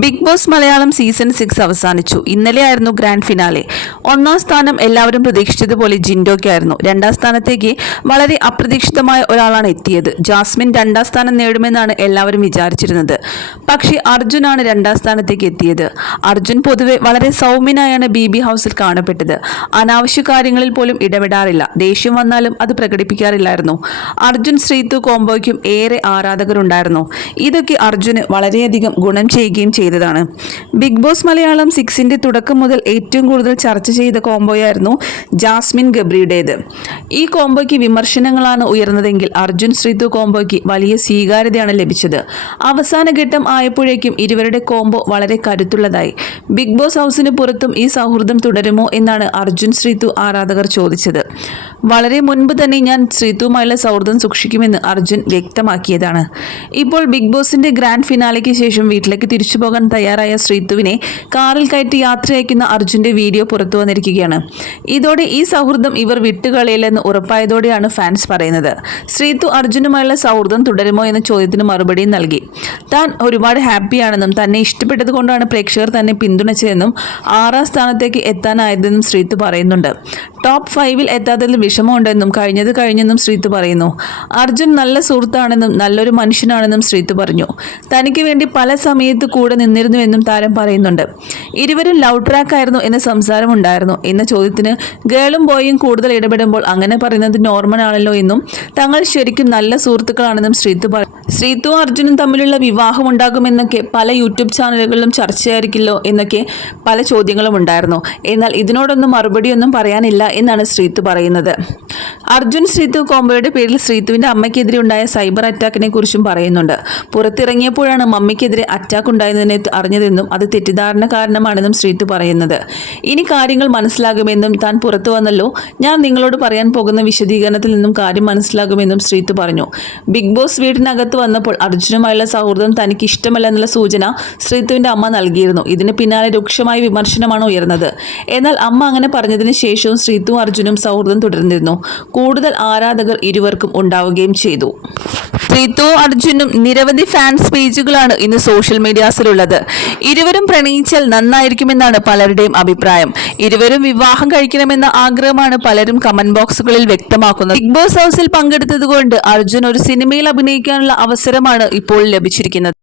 Big boss Malayalam season 6 അവസാനിച്ചു. ഇന്നലെയായിരുന്നു grand finale. ഒന്നാം സ്ഥാനം എല്ലാവരും പ്രതീക്ഷിച്ചതുപോലെ ജിൻഡോയ്ക്കായിരുന്നു. രണ്ടാം സ്ഥാനത്തേക്ക് വളരെ അപ്രതീക്ഷിതമായ ഒരാളാണ് എത്തിയത്. ജാസ്മിൻ രണ്ടാം സ്ഥാനം നേടുമെന്നാണ് എല്ലാവരും വിചാരിച്ചിരുന്നത്. പക്ഷേ അർജുനാണ് രണ്ടാം സ്ഥാനത്തേക്ക് എത്തിയത്. അർജുൻ പൊതുവെ വളരെ സൗമ്യനായാണ് ബി ഹൗസിൽ കാണപ്പെട്ടത്. അനാവശ്യ കാര്യങ്ങളിൽ പോലും ഇടപെടാറില്ല. ദേഷ്യം വന്നാലും അത് പ്രകടിപ്പിക്കാറില്ലായിരുന്നു. അർജുൻ ശ്രീതു കോംബോയ്ക്കും ഏറെ ആരാധകരുണ്ടായിരുന്നു. ഇതൊക്കെ അർജുന് വളരെയധികം ഗുണം ചെയ്യുകയും ചെയ്തതാണ്. ബിഗ് ബോസ് മലയാളം 6ന്റെ തുടക്കം മുതൽ ഏറ്റവും കൂടുതൽ ചർച്ച ചെയ്ത കോംബോയായിരുന്നു ജാസ്മിൻ ഗബ്രിയുടേത്. ഈ കോംബോയ്ക്ക് വിമർശനങ്ങളാണ് ഉയർന്നതെങ്കിൽ അർജുൻ ശ്രീതു കോംബോയ്ക്ക് വലിയ സ്വീകാര്യതയാണ് ലഭിച്ചത്. അവസാന ഘട്ടം ആയപ്പോഴേക്കും ഇരുവരുടെ കോംബോ വളരെ കരുത്തുള്ളതായി. ബിഗ് ബോസ് ഹൗസിന് പുറത്തും ഈ സൗഹൃദം തുടരുമോ എന്നാണ് അർജുൻ ശ്രീതു ആരാധകർ ചോദിച്ചത്. വളരെ മുൻപ് തന്നെ ഞാൻ ശ്രീതുവുമായുള്ള സൗഹൃദം സൂക്ഷിക്കുമെന്ന് അർജുൻ വ്യക്തമാക്കിയതാണ്. ഇപ്പോൾ ബിഗ് ബോസിന്റെ ഗ്രാൻഡ് ഫിനാലയ്ക്ക് ശേഷം വീട്ടിലേക്ക് തിരിച്ചു പോകാൻ തയ്യാറായ ശ്രീതുവിനെ കാറിൽ കയറ്റി യാത്രയക്കുന്ന അർജുന്റെ വീഡിയോ പുറത്തു വന്നിരിക്കുകയാണ്. ഇതോടെ ഈ സൗഹൃദം ഇവർ വിട്ടുകളയില്ലെന്ന് ഉറപ്പായതോടെയാണ് ഫാൻസ് പറയുന്നത്. ശ്രീതു അർജുനുമായുള്ള സൗഹൃദം തുടരുമോ എന്ന ചോദ്യത്തിന് മറുപടിയും നൽകി. താൻ ഒരുപാട് ഹാപ്പിയാണെന്നും തന്നെ ഇഷ്ടപ്പെട്ടത് കൊണ്ടാണ് പ്രേക്ഷകർ തന്നെ പിന്തുണച്ചതെന്നും 6ാം സ്ഥാനത്തേക്ക് എത്താനായതെന്നും ശ്രീതു പറയുന്നുണ്ട്. ടോപ്പ് 5ൽ എത്താത്തതിൽ വിഷമമുണ്ടെന്നും കഴിഞ്ഞെന്നും ശ്രീതു പറയുന്നു. അർജുൻ നല്ല സുഹൃത്താണെന്നും നല്ലൊരു മനുഷ്യനാണെന്നും ശ്രീതു പറഞ്ഞു. തനിക്ക് വേണ്ടി പല സമയത്ത് കൂടെ നിന്നിരുന്നുവെന്നും താരം പറയുന്നുണ്ട്. ഇരുവരും ലവ് ട്രാക്ക് ആയിരുന്നു എന്ന സംസാരമുണ്ടായിരുന്നു എന്ന ചോദ്യത്തിന് ഗേളും ബോയും കൂടുതൽ ഇടപെടുമ്പോൾ അങ്ങനെ പറയുന്നത് നോർമൽ ആണല്ലോ എന്നും തങ്ങൾ ശരിക്കും നല്ല സുഹൃത്തുക്കളാണെന്നും ശ്രീതുവും അർജുനും തമ്മിലുള്ള വിവാഹം ഉണ്ടാകുമെന്നൊക്കെ പല യൂട്യൂബ് ചാനലുകളിലും ചർച്ചയായിരിക്കില്ലോ എന്നൊക്കെ പല ചോദ്യങ്ങളും ഉണ്ടായിരുന്നു. എന്നാൽ ഇതിനോടൊന്നും മറുപടിയൊന്നും പറയാനില്ല എന്നാണ് ശ്രീതു പറയുന്നത്. അർജുൻ ശ്രീതു കോംബോയുടെ പേരിൽ ശ്രീതുവിന്റെ അമ്മയ്ക്കെതിരെ ഉണ്ടായ സൈബർ അറ്റാക്കിനെ കുറിച്ചും പറയുന്നുണ്ട്. പുറത്തിറങ്ങിയപ്പോഴാണ് മമ്മിക്കെതിരെ അറ്റാക്ക് ഉണ്ടായതിനെ അറിഞ്ഞതെന്നും അത് തെറ്റിദ്ധാരണ കാരണമാണെന്നും ശ്രീതു പറയുന്നത്. ഇനി കാര്യങ്ങൾ മനസ്സിലാകുമെന്നും താൻ പുറത്തു വന്നല്ലോ, ഞാൻ നിങ്ങളോട് പറയാൻ പോകുന്ന വിശദീകരണത്തിൽ നിന്നും കാര്യം മനസ്സിലാകുമെന്നും ശ്രീതു പറഞ്ഞു. ബിഗ് ബോസ് വീടിനകത്ത് വന്നപ്പോൾ അർജുനുമായുള്ള സൗഹൃദം തനിക്ക് ഇഷ്ടമല്ല എന്നുള്ള സൂചന ശ്രീതുവിന്റെ അമ്മ നൽകിയിരുന്നു. ഇതിന് പിന്നാലെ രൂക്ഷമായ വിമർശനമാണ് ഉയർന്നത്. എന്നാൽ അമ്മ അങ്ങനെ പറഞ്ഞതിന് ശേഷവും ശ്രീതുവും അർജുനും സൗഹൃദം തുടർന്നിരുന്നു. കൂടുതൽ ആരാധകർ ഇരുവർക്കും ഉണ്ടാവുകയും ചെയ്തു. ശ്രീതുവും അർജുനും നിരവധി ഫാൻസ് പേജുകളാണ് ഇന്ന് സോഷ്യൽ മീഡിയാസിലുള്ളത്. ഇരുവരും പ്രണയിച്ചാൽ നന്നായിരിക്കുമെന്നാണ് പലരുടെയും അഭിപ്രായം. ഇരുവരും വിവാഹം കഴിക്കണമെന്ന ആഗ്രഹമാണ് പലരും കമന്റ് ബോക്സുകളിൽ വ്യക്തമാക്കുന്നത്. ബിഗ് ബോസ് ഹൗസിൽ പങ്കെടുത്തതുകൊണ്ട് അർജുൻ ഒരു സിനിമയിൽ അഭിനയിക്കാനുള്ള അവസരമാണ് ഇപ്പോൾ ലഭിച്ചിരിക്കുന്നത്.